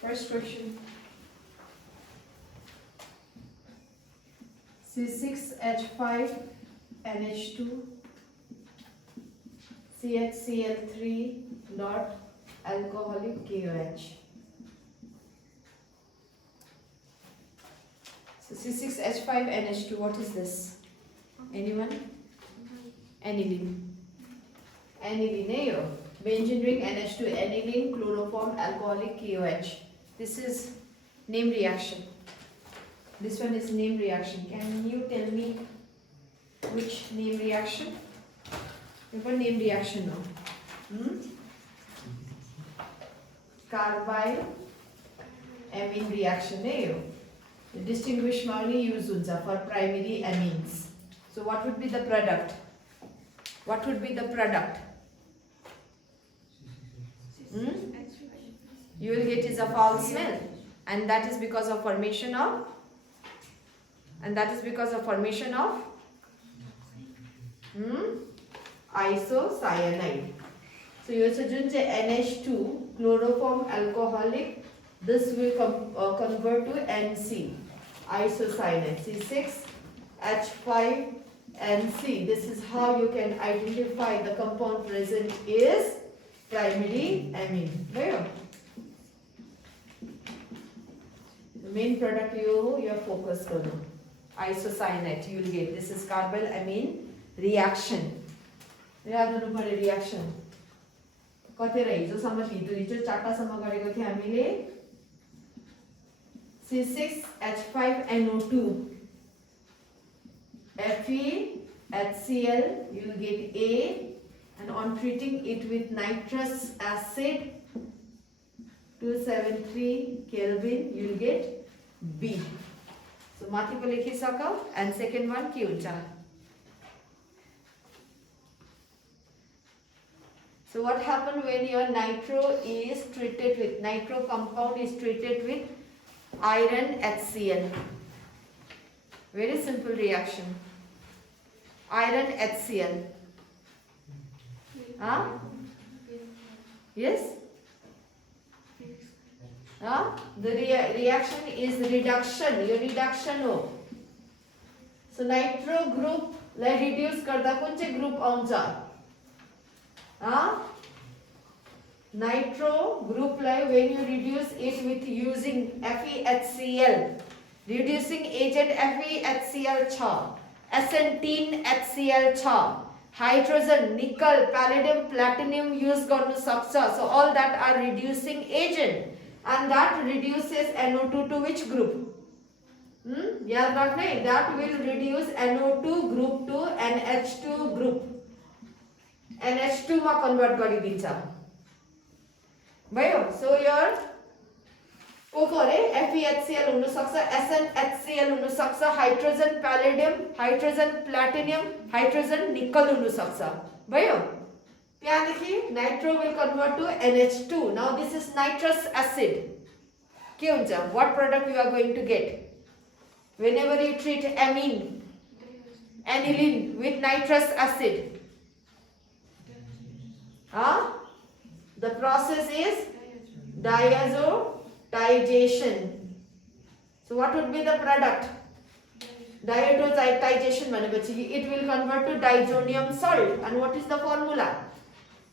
First question. C6H5NH2 CHCl3 dot alcoholic KOH. So C6H5NH2, what is this? Anyone? Aniline. Aniline, yo. Benzene ring NH2, aniline, chloroform, alcoholic KOH. This is name reaction. This one is name reaction. Can you tell me which name reaction? What name reaction now? Carbyl amine reaction. The distinguished only use for primary amines. So what would be the product? What would be the product? You will get is a foul smell, and that is because of formation of isocyanide. So you also NH2 chloroform alcoholic, this will convert to NC, isocyanide, C6H5NC. This is how you can identify the compound present is primary amine. There. The main product you are focused on. Isocyanate you will get. This is carbyl amine reaction. Reaction. कतिवटा हिजोसम्म literature चारटासम्म गरेको थियौँ हामीले C6H5NO2 FeHCl, you will get A, and on treating it with nitrous acid 273 Kelvin, you will get B. So माथिको लेखिसक्यो, and second one के हुन्छ? So what happens when your nitro compound is treated with iron HCl? Very simple reaction. Iron HCl. Yes? The reaction is reduction. Your reduction हो. So nitro group लाई reduce गर्दा कुन चाहिँ group आउँछ? Nitro group lie when you reduce it with using FeHCl, reducing agent FeHCl छ, acetylene HCl छ, hydrogen, nickel, palladium, platinum use गर्नु सक्छ. So all that are reducing agent, and that reduces NO2 to which group? याद राख्ने, that will reduce NO2 group to NH2 group. NH2 मा convert गरिदिन्छ. भयो. So your FeHCl हुन सक्छ, SnHCl हुन सक्छ, hydrogen palladium, hydrogen platinum, hydrogen nickel हुन सक्छ. भयो. त्यहाँदेखि nitro will convert to NH2. Now this is nitrous acid. के हुन्छ? What product you are going to get? Whenever you treat amine, aniline with nitrous acid, the process is diazotization. So what would be the product? Diazotization भनेपछि it will convert to diazonium salt. And what is the formula?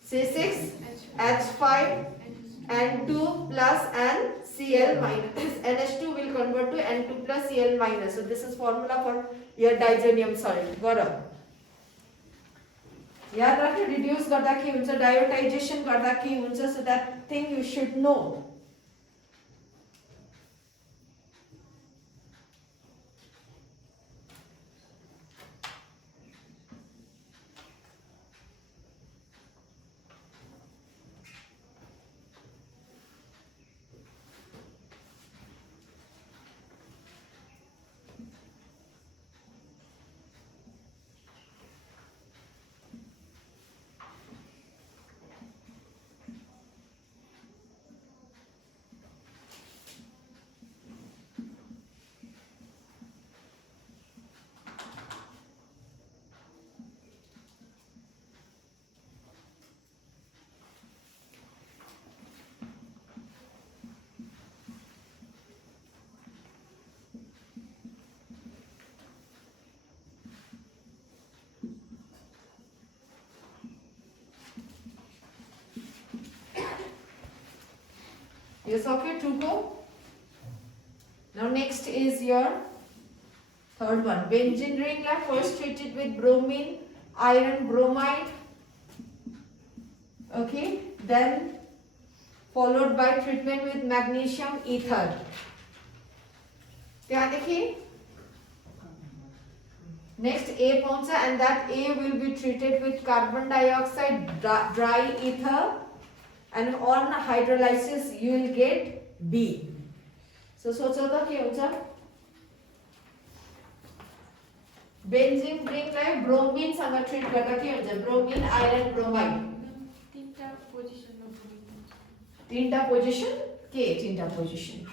C6H5N2 plus and Cl minus. NH2 will convert to N2 plus Cl minus. So this is formula for your diazonium salt. Got it? याद राख्नु, reduce गर्दा के हुन्छ, diazotization गर्दा के हुन्छ, so that thing you should know. यो सक्यो 2 को. Now next is your third one. Benzene ring la first treated with bromine, iron bromide. Okay, then followed by treatment with magnesium ether. ध्यान देखिए. Next A pauncha, and that A will be treated with carbon dioxide, dry ether, and on hydrolysis you will get B. So सोचो तो के हुन्छ. Benzene रिङलाई bromine सँग treat गर्दा के हुन्छ? Bromine, iron, bromide. तीनटा पोजिसन के तीनटा पोजिसन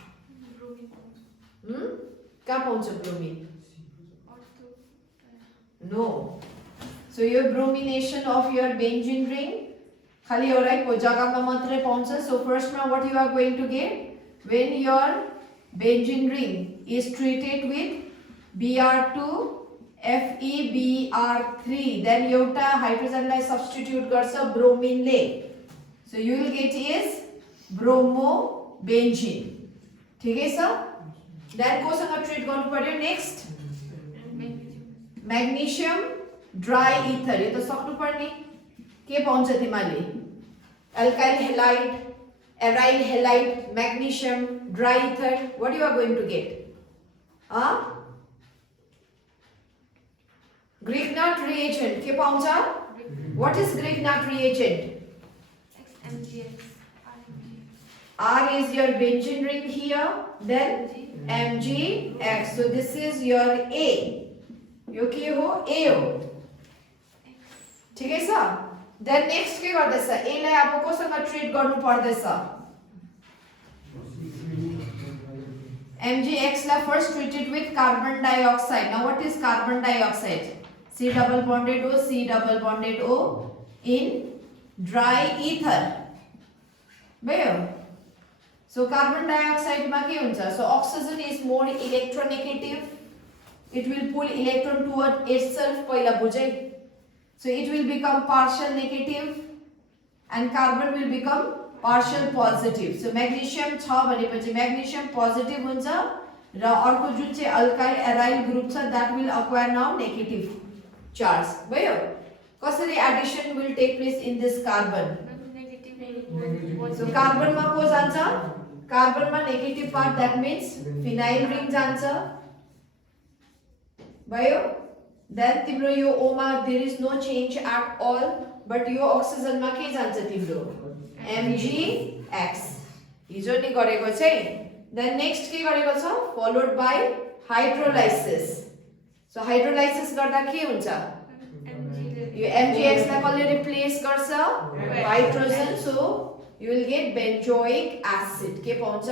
कहाँ पाउँछ ब्रोमिन? नो. सो यो bromination of your benzene ring खाली एउटै जग्गामा मात्रै पाउँछ. सो फर्स्टमा what you are going to get when your benzene ring is treated with Br2 FeBr3 then एउटा हाइड्रोजनलाई सब्स्टिट्युट गर्छ ब्रोमिनले. So you will get is bromobenzene. ठिकै छ. देन कोसँग ट्रिट गर्नु पर्यो? Next magnesium dry ether. यो त सक्नु पर्ने. के पाउँछ तिमीले? Alkyl halide, aryl halide, magnesium dry ether. What you are going to get? Grignard reagent के पाउँछ? व्हाट इज Grignard reagent? R is your benzene ring here, then MgX. So this is your A. यो के हो? A हो. ठिकै छ. Then next के गर्दैछ? A लाई अब कोसँग ट्रिट गर्नु पर्दैछ? MgX lie first treated with carbon dioxide. Now what is carbon dioxide? C double bonded O, C double bonded O in dry ether. भयो. So carbon dioxide मा के हुन्छ? So oxygen is more electronegative. It will pull electron toward itself पहिला बुझै. So it will become partial negative and carbon will become partial positive. So magnesium छ भनेपछि magnesium positive हुन्छ र अर्को जुन चाहिँ अल्काइल एराइल ग्रुप छ that will acquire now negative charge. भयो. कसरी addition will take place in this carbon? So carbon मा को जान्छ? Carbon मा negative part, that means phenyl ring जान्छ. भयो. Then तिम्रो यो O मा there is no change at all, but yo oxygen मा के जान्छ तिम्रो? MgX. हिजो नि गरेको चाहिँ. Then next के गरेको छ? Followed by hydrolysis. So hydrolysis गर्दा के हुन्छ? यो MgX लाई कसले रिप्लेस गर्छ? Hydrogen. So you will get benzoic acid. के पाउँछ?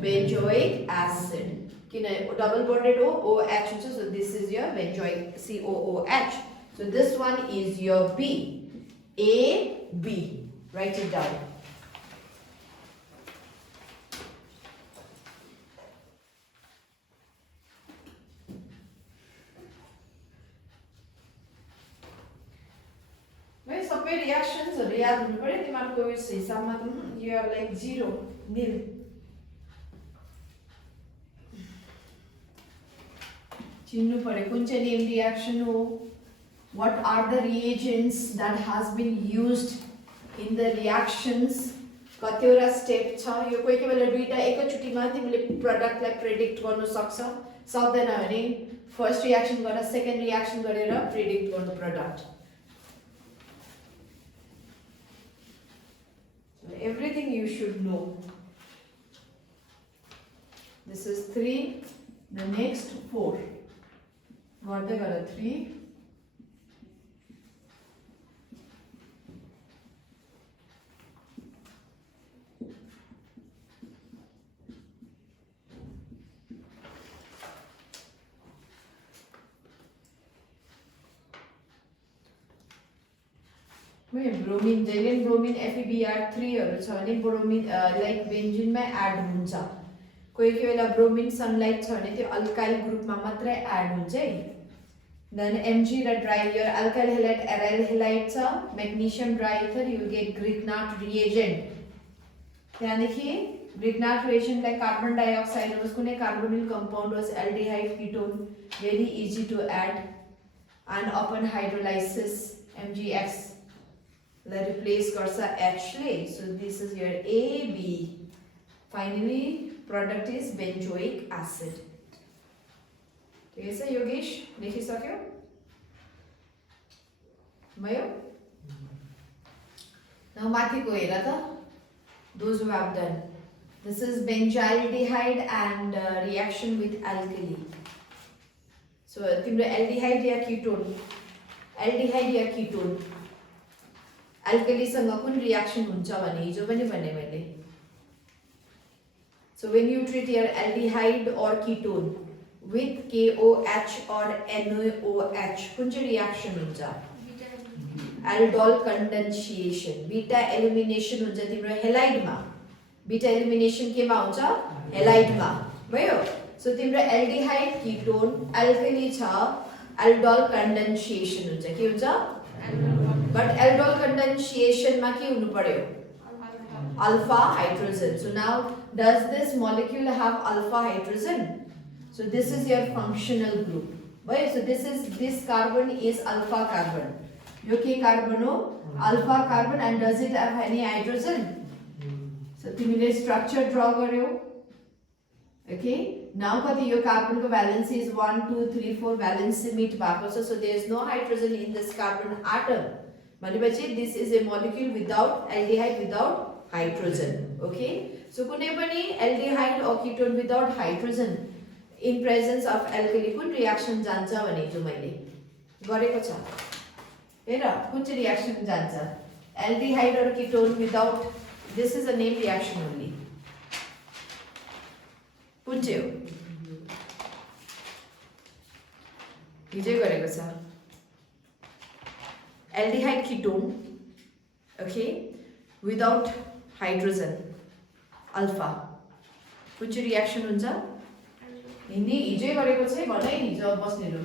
Benzoic acid. किन double bonded OH हुन्छ. So this is your benzoic COOH. So this one is your B. A B. Write it down. Well, सबै reactions हरु याद हुनु पर्यो. तिमीहरुको यो हिसाबमा त you are like 0 nil. चिन्नु पर्यो कुन चाहिँ नेम रिएक्सन हो. What are the reagents that has been used in the reactions? कतिवटा स्टेप छ. यो कोही कोही बेला दुईटा एकैचोटीमा तिमीले प्रोडक्टलाई प्रेडिक्ट गर्न सक्दैन भने फर्स्ट रिएक्सन गरेर सेकेन्ड रिएक्सन गरेर प्रेडिक्ट गर्नु product. Everything you should know. This is 3. The next 4. गर्दै गर 3. ब्रोमिन जहिले ब्रोमिन FeBr3 हरु छ भने ब्रोमिन लाइक बेन्जिनमा एड हुन्छ. कोही कोही बेला ब्रोमिन सनलाइट छ भने त्यो अल्काइल ग्रुपमा मात्रै एड हुन्छ है. देन Mg र dry your alkyl halide aryl halide छ. Magnesium dry ether you get Grignard reagent. त्यहाँदेखि Grignard reagent like carbon dioxide was कुनै carbonyl compound was aldehyde ketone, very easy to add, and upon hydrolysis MgX let replace गर्छ H ले. So this is your AB. Finally product is benzoic acid. ठिकै छ योगेश, लेखिसक्यो भयो? Now माथिको हेर त, those who have done. This is benzaldehyde and reaction with alkali. So तिम्रो aldehyde या ketone, aldehyde या ketone, alkali सँग कुन reaction हुन्छ भने हिजो पनि भने मैले. So when you treat your aldehyde or ketone with KOH or NaOH, कुन चाहिँ reaction हुन्छ? Aldol condensation, beta elimination हुन्छ तिम्रो halide मा. Beta elimination केमा हुन्छ? Halide मा. भयो? So तिम्रो aldehyde ketone alkali छ, aldol condensation हुन्छ. के हुन्छ? But aldol condensation मा के हुनु पर्यो? Alpha hydrogen. So now does this molecule have alpha hydrogen? So this is your functional group. भयो? So this carbon is alpha carbon. यो के carbon हो? Alpha carbon, and does it have any hydrogen? So तिमीले structure draw गर्यो. Okay. Now कति यो carbon को valency is 1, 2, 3, 4 valency meet भएको छ. So there is no hydrogen in this carbon atom. भनेपछि this is a molecule without aldehyde, without hydrogen. Okay. So कुनै पनि aldehyde or ketone without hydrogen in presence of alkali कुन reaction जान्छ भने जो मैले गरेको छ. हेर कुन चाहिँ reaction जान्छ? Aldehyde or ketone without, this is a name reaction only. कुन चाहिँ हो? हिजै गरेको छ. Aldehyde ketone, okay, without hydrogen, alpha. कुन चाहिँ reaction हुन्छ? हिन्दी हिजै गरेको छ भने हिजो बस्नेहरु.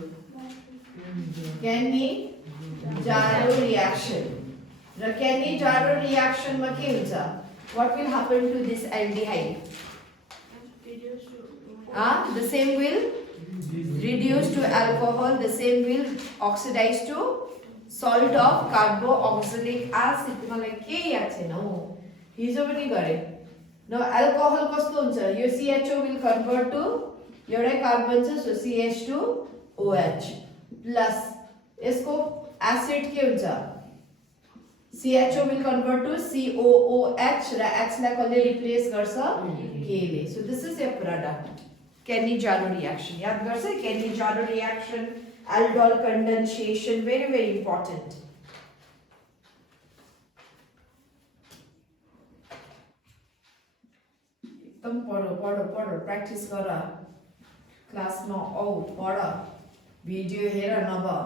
Cannizzaro reaction. र Cannizzaro reaction मा के हुन्छ? What will happen to this aldehyde? The same will reduce to alcohol, the same will oxidize to salt of carboxylic acid. मलाई के याद छैन हो, हिजो पनि गरे. Now alcohol कस्तो हुन्छ? यो CHO will convert to एउटै कार्बन छ, so CH2OH plus यसको acid के हुन्छ? CHO will convert to COOH raw H लाई कसले replace गर्छ? K ले. So this is your product. Cannizzaro reaction. याद गर्छ? Cannizzaro reaction, aldol condensation, very very important. एकदम पढो practice गर. क्लास मा आऊ, पढ, भिडियो हेर नभए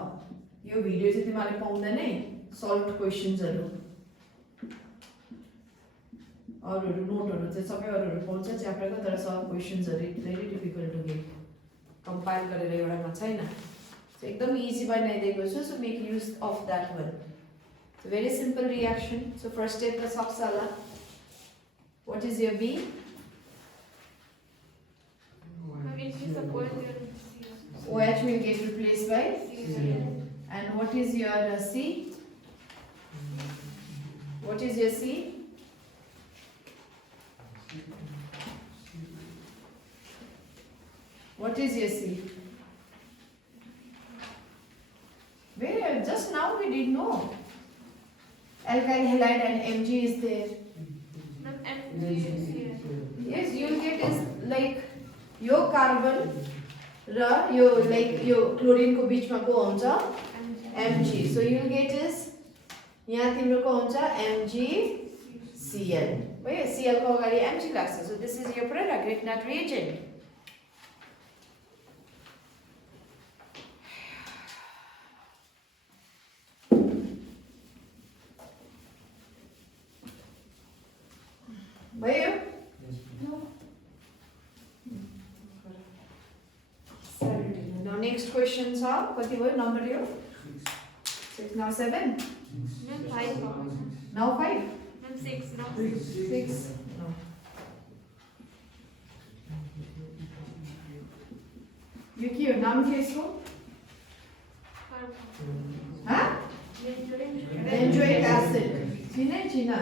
यो भिडियो चाहिँ तिमीले पाउँदैनै सल्भ क्वेशन्सहरु अरूहरु नोटहरु चाहिँ सबै अरूहरु पाउँछ च्याप्टरको, तर सल्भ क्वेशन्सहरु very difficult to get. Compile गरेर एउटामा छैन. सो एकदम इजी बनाइदिएको छु. So make use of that one. So very simple reaction. So first step त सक्छ होला. What is your B? OH will get replaced by CL. And what is your C? What is your C? What is your C? Where just now we did know. Alkyl halide and Mg is there. Yes, you'll get is like यो carbon र यो like यो chlorine को बीचमा को हुन्छ Mg. So you will get is यहाँ तिम्रो को हुन्छ MgCl. भयो? Cl को अगाडि Mg लाग्छ. So this is your product, Grignard reagent. भयो? Now next question छ कति भयो नम्बर यो? 6. Now 7. No, 5. Now 5. No, 6. No. 6. No. यो के हो नाम के यसको बेन्जोइक एसिड चिना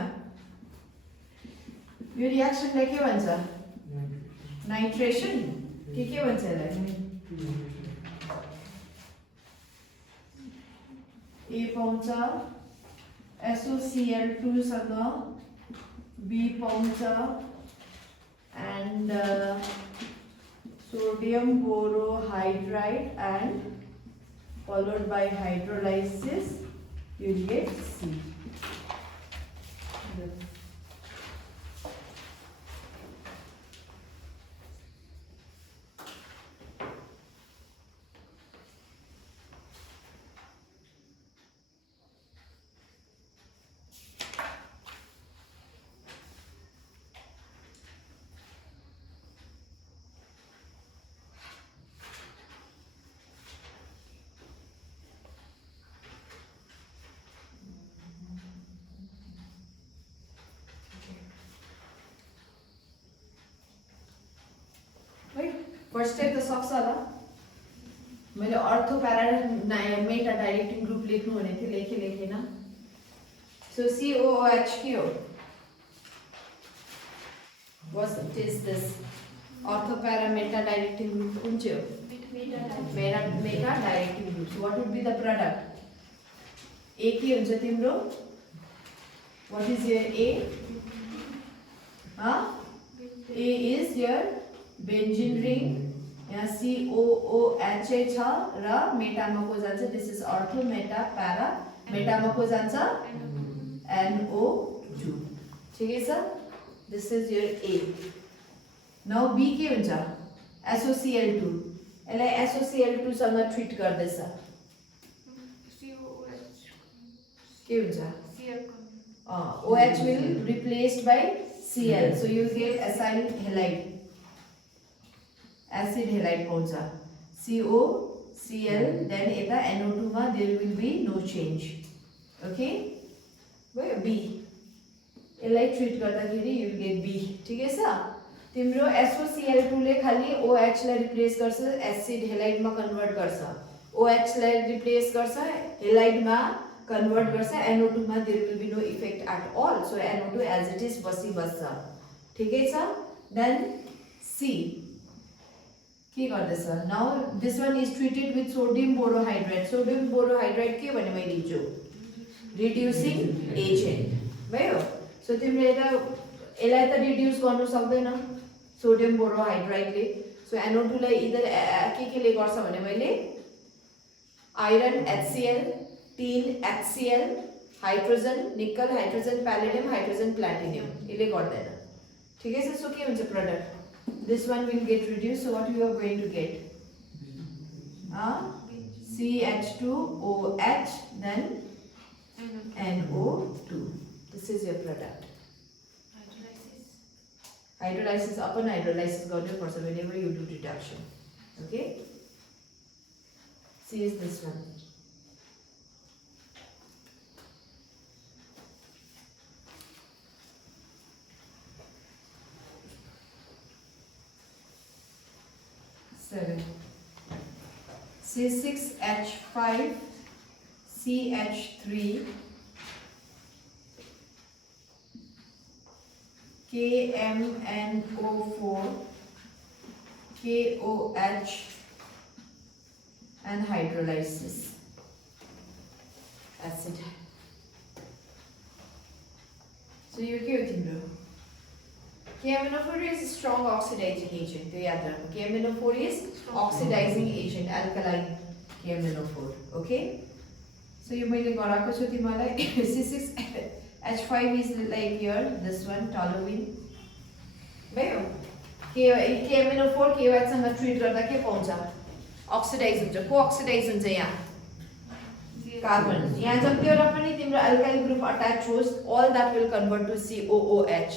यो रिएक्सनलाई के भन्छ नाइट्रेसन के भन्छ यसलाई ए पाउँछ SOCl2 सँग B पाउँछ and sodium borohydride and followed by hydrolysis you will get C. First step त सक्छ होला मैले अर्थो प्यारा मेटा डाइरेक्टिङ ग्रुप लेख्नु भनेको थिएँ लेखेन सो COOH के हो what is this ortho para meta directing group कुन चाहिँ हो meta directing group so what would be the product A के हुन्छ तिम्रो what is your A A is your benzene ring यहाँ COOH छ र मेटामा को जान्छ दिस इज अर्थो मेटा प्यारा मेटामा को जान्छ NO2 ठिकै छ this is your A now B के हुन्छ SOCl2 यसलाई SOCl2 सँग ट्रिट गर्दैछ के हुन्छ OH will replaced by Cl so you will get acyl halide acid halide पाउँछ COCl then यता NO2 मा there will be no change okay भयो B यसलाई ट्रिट गर्दाखेरि you will get B ठिकै छ तिम्रो SOCl2 ले खाली OH लाई रिप्लेस गर्छ एसिड हेलाइड मा कन्भर्ट गर्छ OH लाई रिप्लेस गर्छ हेलाइड मा कन्भर्ट गर्छ NO2 मा there will be no effect at all so NO2 as it is बस्छ ठिकै छ then C के गर्दैछ now this one is treated with sodium borohydrate के भने मैले हिजो रिड्युसिङ एजेन्ट भयो सो तिमीले यसलाई त रिड्युस गर्न सक्दैन सोडियम बोरोहाइड्रेटले सो NO2 लाई इधर के ले गर्छ भने मैले iron HCl tin HCl hydrogen निकल हाइड्रोजन प्यालेडियम हाइड्रोजन प्लाटिनियम यसले गर्दैन ठिकै छ सो के हुन्छ product this one will get reduced so what you are going to get CH2OH then NO2 this is your product hydrolysis upon hydrolysis गर्नु पर्छ whenever you do reduction okay C is this one C6H5 CH3 KMNO4 KOH and hydrolysis acid so you के हो तिम्रो KMNO4 is a strong oxidizing agent. तो याद रखो KMNO4 is oxidizing agent, alkaline KMNO4. Okay? So you मैले गराएको छु तिमीलाई C6H5 is like here, this one toluene. भयो KMNO4 KOH सँग ट्रिट गर्दा के पाउँछ अक्सिडाइज हुन्छ को अक्सिडाइज हुन्छ यहाँ कार्बन यहाँ जतिवटा पनि तिम्रो अल्काइल ग्रुप अट्याच होस् all that will convert to COOH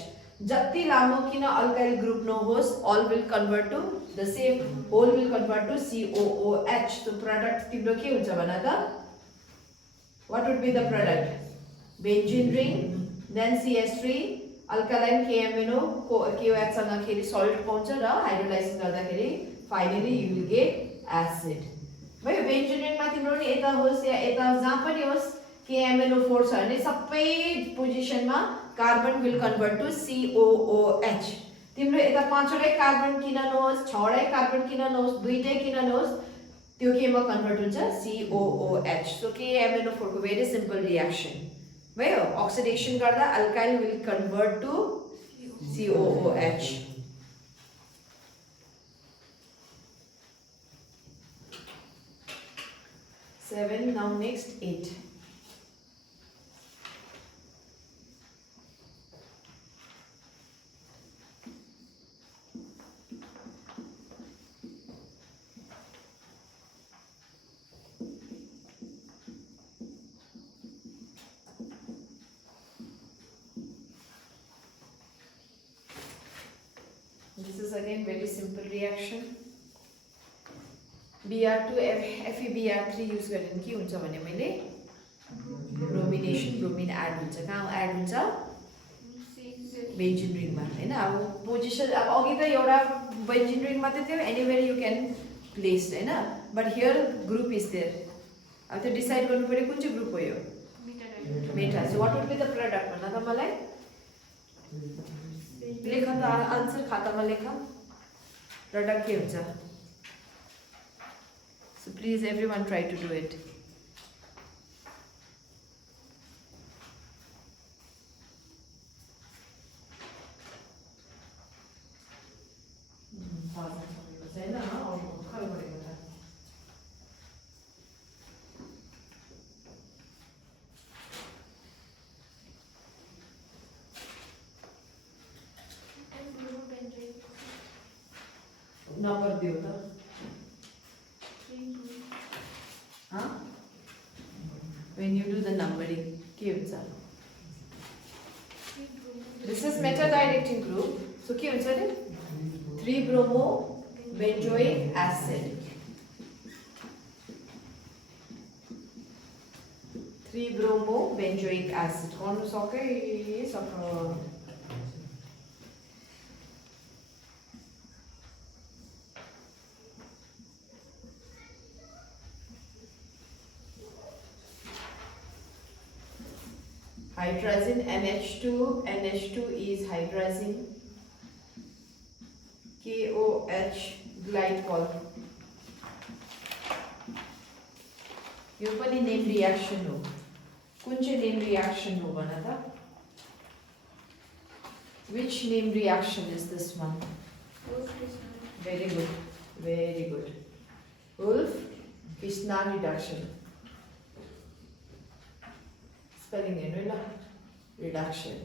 जति लामो किन अल्काइल ग्रुप नहोस् all will convert to the same whole will convert to COOH so product तिम्रो के हुन्छ भन त what would be the product benzene ring then CH3 alkaline KMNO KOH सँग खेरि सल्ट पाउँछ र हाइड्रोलाइसिस गर्दाखेरि finally you will get acid भयो बेन्जिन रिङमा तिम्रो नि यता होस् या यता जहाँ पनि होस् KMnO4 छ भने सबै पोजिसनमा carbon will convert to COOH तिम्रो यता पाँचवटै कार्बन किन नहोस् छवटै कार्बन किन नहोस् दुईटै किन नहोस् त्यो केमा कन्भर्ट हुन्छ COOH सो KMnO4 को भेरी सिम्पल रिएक्सन भयो अक्सिडेसन गर्दा alkyl will convert to COOH 7 now next 8 This is again very simple reaction. Br2 FeBr3 use गरेर के हुन्छ भने मैले ब्रोमिनेसन ब्रोमिन एड हुन्छ कहाँ एड हुन्छ बेन्जिन रिङमा हैन अब पोजिसन अब अघि त एउटा बेन्जिन रिङ मात्रै थियो एनीवेयर यु क्यान प्लेस हैन but here group is there अब त्यो डिसाइड गर्नु पर्यो कुन चाहिँ ग्रुप हो यो meta so what would be the product भन्न त मलाई लेख त आन्सर खातामा लेख प्रोडक्ट के हुन्छ So please everyone try to do it. Number दियो त when you do the numbering के हुन्छ this is meta directing group so के हुन्छ नि 3 bromo benzoic acid 3 bromo benzoic acid गर्नु सक्छ hydrazine NH2 is hydrazine KOH glycol यो पनि नेम रिएक्सन हो कुन चाहिँ नेम रिएक्सन हो भन त which name reaction is this one very good Wolff-Kishner reduction spelling हेर्नु ल reduction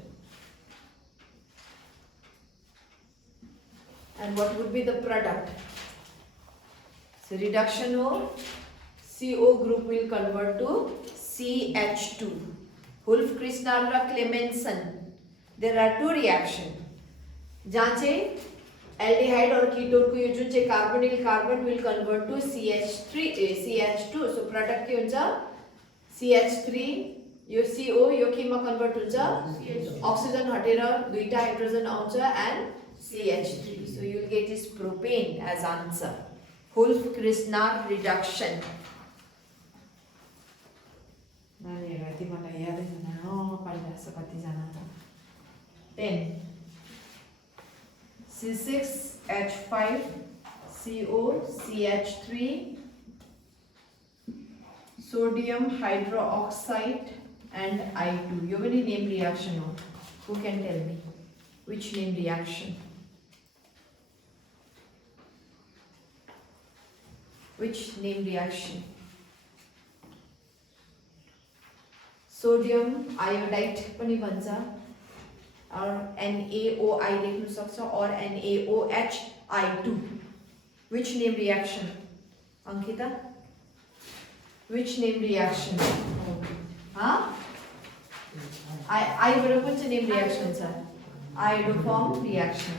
and what would be the product so reduction हो CO group will convert to CH2 Wolff-Kishner raw Clemmensen there are two reaction जहाँ चाहिँ aldehyde और ketone को यो जुन चाहिँ carbonyl carbon will convert to CH2 so product के हुन्छ CH3 यो CO यो केमा कन्भर्ट हुन्छ अक्सिजन हटेर दुईटा हाइड्रोजन आउँछ end CH3 so you will get is propane as answer Wolff-Kishner reduction नानीहरु तिमीलाई यादै छैन पाइरहेछ कति जना त 10 C6H5 CO CH3 sodium hydroxide and I2 यो पनि name reaction हो who can tell me which name reaction sodium iodide पनि भन्छ और NaOI लेख्नु सक्छ or NaOH I2 which name reaction Ankita which name reaction I बाट कुन चाहिँ name reaction छ iodoform reaction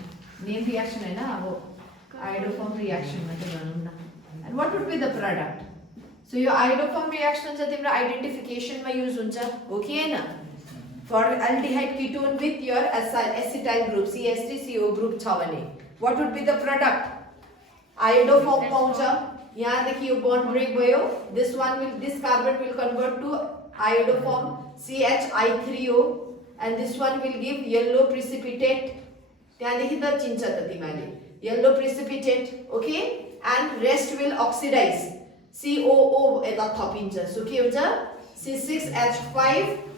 name reaction हैन अब iodoform reaction मात्र गरौँ न and what would be the product so yo iodoform reaction चाहिँ तिम्रो identification मा use हुन्छ हो कि हैन for aldehyde ketone with your acetyl group CH3CO group छ भने what would be the product iodoform पाउँछ यहाँदेखि यो बन्ड ब्रेक भयो. This carbon will convert to iodoform CHI3O and this one will give yellow precipitate. त्यहाँदेखि त चिन्छ त तिमीले yellow precipitate. Okay, and rest will oxidize. COO यता थपिन्छ. सो के हुन्छ C6H5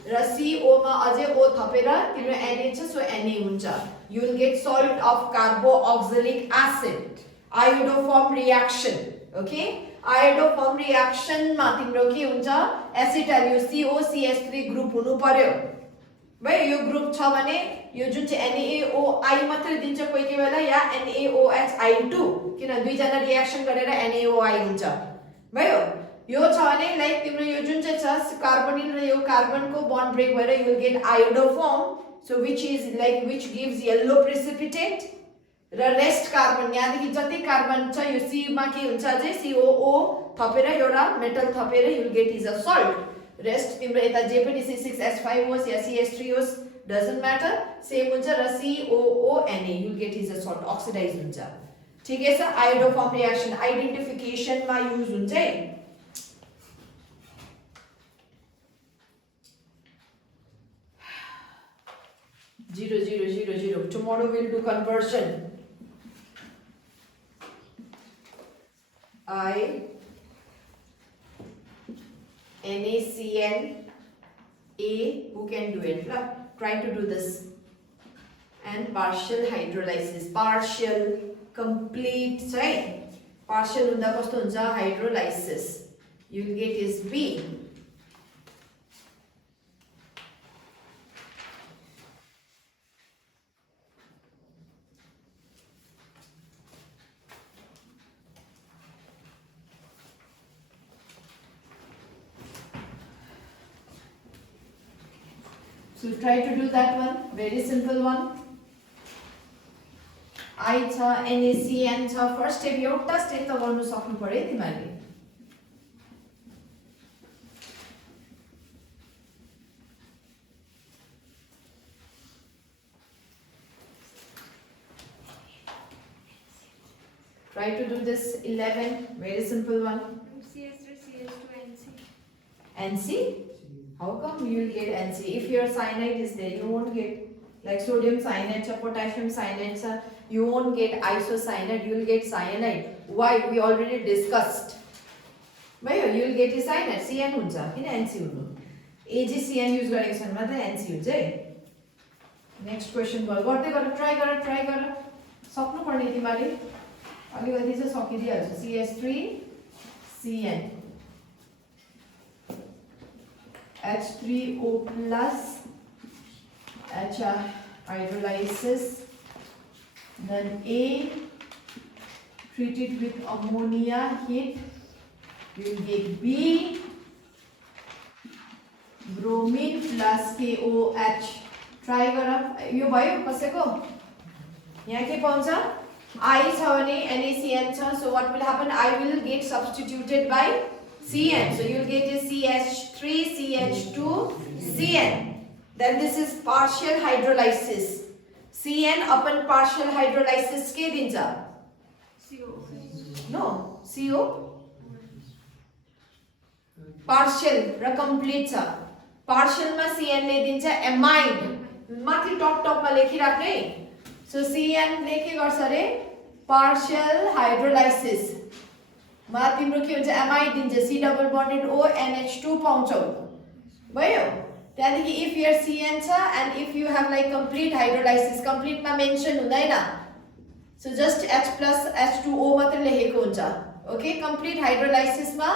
र CO मा अझै O थपेर तिम्रो Na छ, सो Na हुन्छ. You will get salt of carboxylic acid. Iodoform reaction. Okay, iodoform reaction मा तिम्रो के हुन्छ एसिटाइल यो COCH3 ग्रुप हुनु पर्यो. भाइ यो ग्रुप छ भने यो जुन चाहिँ NaOI मात्र दिन्छ कोही कोही बेला या NaOHI2 किन दुई जना रिएक्सन गरेर NaOI हुन्छ. भयो यो छ भने लाइक तिम्रो यो जुन चाहिँ छ कार्बोनिल र यो कार्बनको बन्ड ब्रेक भएर you will get iodoform. So which gives yellow precipitate र रेस्ट कार्बन यहाँदेखि जति कार्बन छ यो C मा के हुन्छ अझै COO थपेर एउटा मेटल थपेर you will get is a salt. Rest तिम्रो यता जे पनि C6H5 होस् या CH3 होस् डजन्ट म्याटर सेम हुन्छ र COO Na you will get is a Salt oxidise हुन्छ. ठिकै छ. आयोडोफर्म रिएक्सन आइडेन्टिफिकेसन मा युज हुन्छ है. (0, 0, 0, 0). Tomorrow we'll do conversion. NaCN A, who can do it? Try to do this. And partial hydrolysis. Partial, complete, right? Partial hunda kasto huncha hydrolysis. You will get is B. So try to do that one, very simple one. I छ NaCN छ. First step एउटा step त गर्नु सक्नु पर्यो तिमीले. Try to do this 11, very simple one. CH3, CH2, NC. NC? How come you will get NC? If your cyanide is there, you won't get like sodium cyanide, potassium cyanide, you won't get isocyanide, you will get cyanide. Why? We already discussed. But you will get cyanide, CN huncha, किन NC हुनु? AgCN use गरेको छ भने मात्र NC हुन्छ है. Next question भयो. गर्दै गर, ट्राई गर. सक्नु पर्ने तिमीले. अलिकति चाहिँ सकिदिहाल्छ. CH3 CN H3O plus H hydrolysis, then A treated with ammonia heat, you will get B bromine plus KOH. Try गर. यो भयो कसैको यहाँ के पाउँछ I छ भने NaCN छ. So what will happen? I will get substituted by CN. So you will get is CH3, CH2, CN. Then this is partial hydrolysis. CN upon partial hydrolysis के दिन्छ? CO. No, CO. Partial र complete छ. Partial मा CN ले दिन्छ amide. माथि टप मा लेखिराख्ने. So CN ले के गर्छ रे? Partial hydrolysis. मा तिम्रो के हुन्छ एमाइड दिन्छ. C double bonded O NH2 पाउँछौ. भयो. त्यहाँदेखि if your CN छ and if you have like complete hydrolysis, complete मा मेन्सन हुँदैन. So just H plus H2O मात्र लेखेको हुन्छ. ओके, complete hydrolysis मा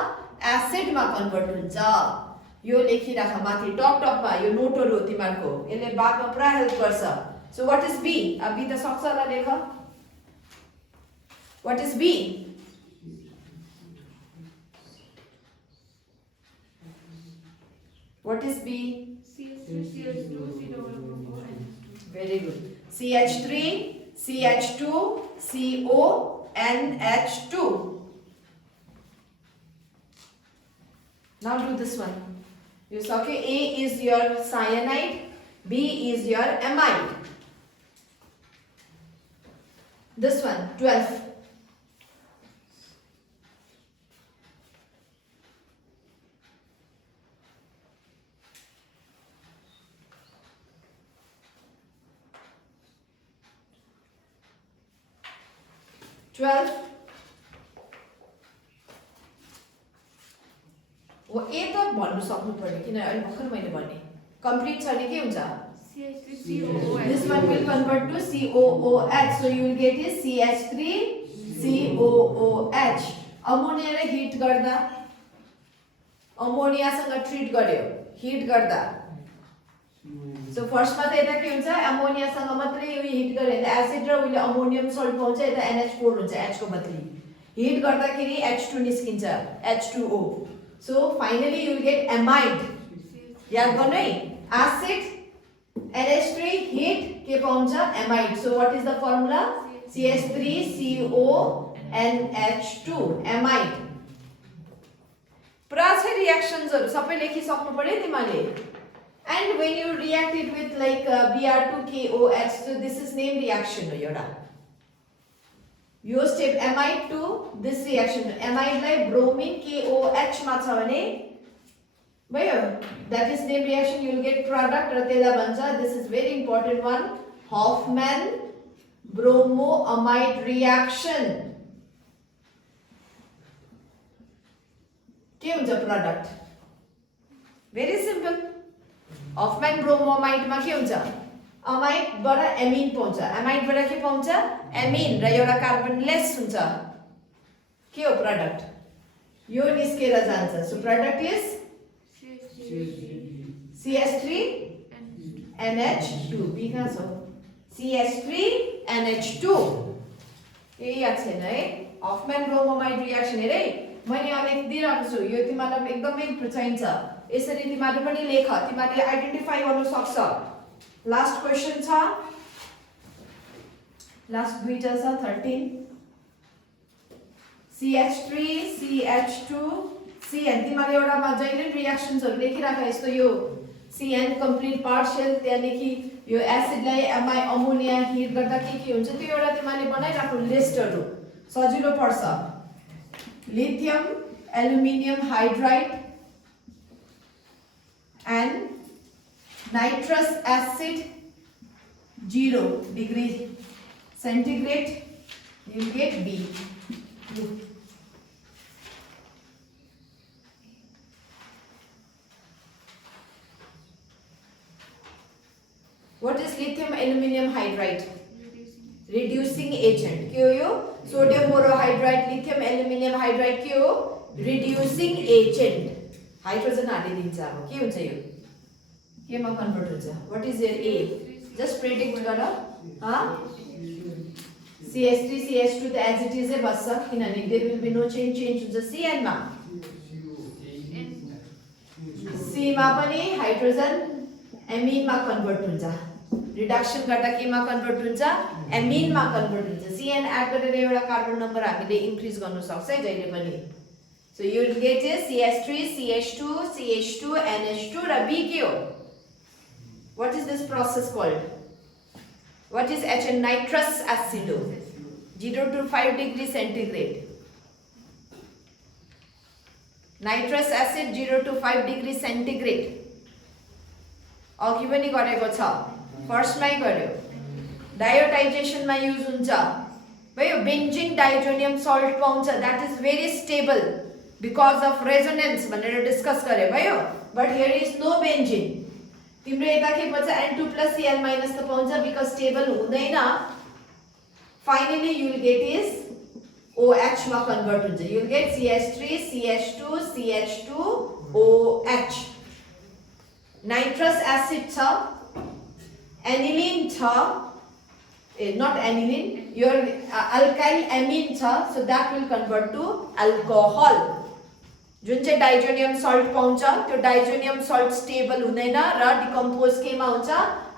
एसिड मा कन्भर्ट हुन्छ. यो लेखिराख माथि टप मा. यो नोटहरु हो तिमीहरुको. यसले बादमा पुरा हेल्प गर्छ. So what is B? अब B त सक्छ होला लेख. What is B? What is B? CH3, CH2, C double bond O NH2. Very good. CH3, CH2, CO, NH2. Now do this one. You saw, okay, A is your cyanide, B is your amide. This one, 12. 12 वो ए त भन्नु सक्नु पर्यो किन अहिले भर्खर मैले भने कम्प्लिट छ नि के हुन्छ CH3COOH. this one will convert to COOH so you will get is CH3COOH अमोनियालाई हिट गर्दा अमोनियासँग ट्रिट गर्यो हिट गर्दा सो फर्स्टमा त यता के हुन्छ अमोनियासँग मात्रै यो हिट गर्यो भने एसिड र उले अमोनियम सल्ट पाउँछ यता NH4 हुन्छ H को बदली हिट गर्दाखेरि H2 निस्किन्छ H2O so finally you will gate amide याद गर्नु है एसिड NH3 हिट के पाउँछ amide so what is the formula CH3CONH2 amide पुरा छ रिएक्सन्सहरु सबै लेखिसक्नु पर्यो तिमीले and when you react it with like Br2KOH so this is name reaction हो एउटा यो step amide to this reaction amide लाई ब्रोमिन KOH मा छ भने भयो that is name reaction you will get product र त्यसलाई भन्छ this is very important one Hofmann bromoamide reaction के हुन्छ product very simple Hofmann bromoamide मा के हुन्छ अमाइड बाट एमिन पाउँछ एमाइड बाट के पाउँछ एमिन र एउटा कार्बन लेस हुन्छ के हो प्रोडक्ट यो निस्केर जान्छ so product is CH3NH2 B कहाँ छ CH3NH2 ए याद छैन है Hofmann bromoamide रिएक्सन हेरे मैले अनेक दिइरहेको छु यो तिमीलाई एकदमै चाहिन्छ यसरी तिमीले पनि लेख तिमीले आइडेन्टिफाई गर्न सक्छ लास्ट क्वेशन छ लास्ट दुईटा छ 13 CH3 CH2 CN तिमीले एउटामा जहिले रिएक्सन्सहरु लेखिराख यस्तो यो CN कम्प्लिट पार्शियल त्यहाँदेखि यो एसिडलाई अमोनिया हिट गर्दा के हुन्छ त्यो एउटा तिमीले बनाइराख्नु लिस्टहरु सजिलो पर्छ lithium aluminium hydride and nitrous acid 0 degree centigrade you will get B what is lithium aluminium hydride reducing agent के हो यो sodium borohydride lithium aluminium hydride के हो रिड्युसिङ एजेन्ट हाइड्रोजन हालिदिन्छ अब के हुन्छ यो केमा कन्भर्ट हुन्छ what is your a just predict गर CH3 CH2 त एज इट इज बस्छ किनभने there will be no change हुन्छ CN मा C मा पनि हाइड्रोजन एमिन मा कन्भर्ट हुन्छ रिडक्सन गर्दा केमा कन्भर्ट हुन्छ एमिन मा कन्भर्ट हुन्छ CN एड गरेर एउटा कार्बन नम्बर हामीले इन्क्रिज गर्न सक्छ है जहिले पनि so you will get CH3 CH2 CH2 NH2 र B के हो what is this process called what is HN nitrous acid 0 to 5 degree centigrade nitrous acid 0 to 5 degree centigrade अघि पनि गरेको छ फर्स्टमै गर्यो डायोटाइजेसन मा युज हुन्छ भयो बेन्जिन डाइजोनियम सल्ट पाउँछ that is very stable because of resonance भनेर डिस्कस गरे भयो but here is no benzene तिम्रो यता के भन्छ N2+Cl- त पाउँछ बिकज स्टेबल हुँदैन finally you will get is OH मा कन्भर्ट हुन्छ you will get CH3 CH2 CH2OH nitrous acid छ aniline छ not aniline your alkyl amine छ so that will convert to alcohol जुन चाहिँ डाइजोनियम सल्ट पाउँछ त्यो diazonium Salt stable हुँदैन र decompose केमा हुन्छ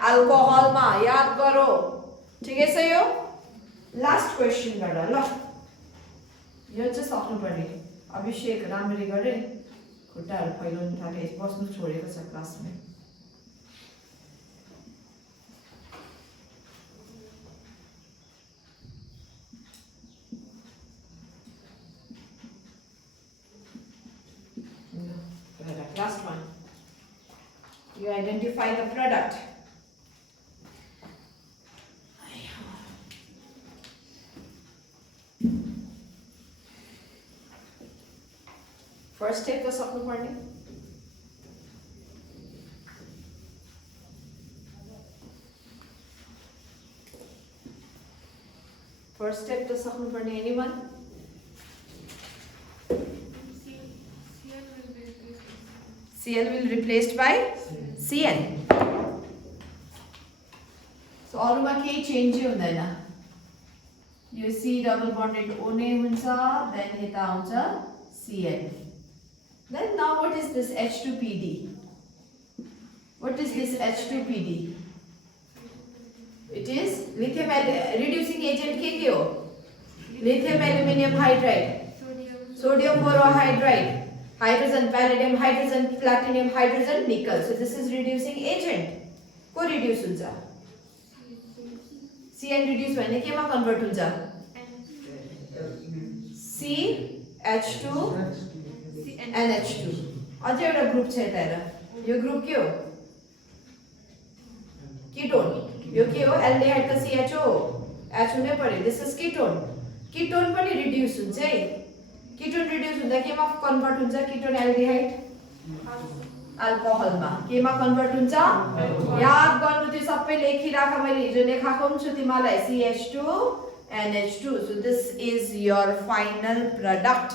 अल्कोहल मा याद गरो ठिकै छ यो लास्ट क्वेशन गर ल यो चाहिँ सक्नु पर्ने अभिषेक राम्ररी गरे खुट्टाहरु फैलाउन थाले बस्नु छोडेको छ क्लासमा Last one. You identify the product. First step त सक्नुपर्ने फर्स्ट स्टेप त सक्नुपर्ने anyone Cl will replaced by Cn. So अरुमा केही चेन्ज हुँदैन यो C डबल बन्डेड O नै हुन्छ देन यता आउँछ Cn. Then now what is this H2PD? What is this H2PD? It is lithium reducing agent के हो? Lithium aluminium hydride, sodium borohydride, hydrogen palladium, hydrogen platinum, hydrogen nickel. So this is reducing agent. को reduce हुन्छ? Cn reduce भने केमा convert हुन्छ? CH2 NH2. अझै एउटा group छ यता हेर यो ग्रुप के हो? कीटोन. यो के हो? एल्डिहाइड त CHO हो. H हुनै पर्यो. This is ketone. कीटोन पनि रिड्युस हुन्छ है. कीटोन रिड्युस हुँदा केमा कन्भर्ट हुन्छ? कीटोन एल्डिहाइड अल्कोहलमा केमा कन्भर्ट हुन्छ? याद गर्नु त्यो सबै लेखिराख मैले हिजो लेखाको पनि छु तिमीलाई CH2 NH2. So this is your final product.